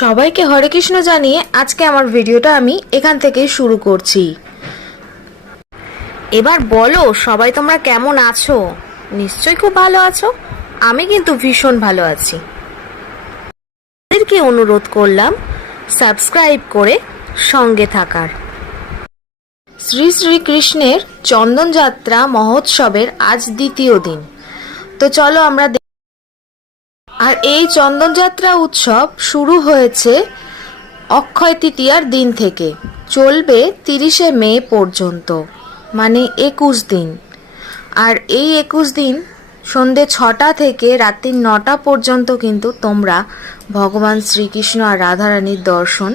সবাইকে হরে কৃষ্ণ জানিয়ে আজকে আমার ভিডিওটা আমি এখান থেকেই শুরু করছি। এবার বলো সবাই তোমরা কেমন আছো? নিশ্চয়ই খুব ভালো আছো। আমি কিন্তু ভীষণ ভালো আছি। তাদেরকে অনুরোধ করলাম সাবস্ক্রাইব করে সঙ্গে থাকার। শ্রী শ্রীকৃষ্ণের চন্দন যাত্রা মহোৎসবের আজ দ্বিতীয় দিন। তো চলো আমরা আর এই চন্দনযাত্রা উৎসব শুরু হয়েছে অক্ষয় তৃতীয়ার দিন থেকে, চলবে 30শে মে পর্যন্ত, মানে 21 দিন। আর এই 21 দিন সন্ধে 6টা থেকে রাত্রি 9টা পর্যন্ত কিন্তু তোমরা ভগবান শ্রীকৃষ্ণ আর রাধারানীর দর্শন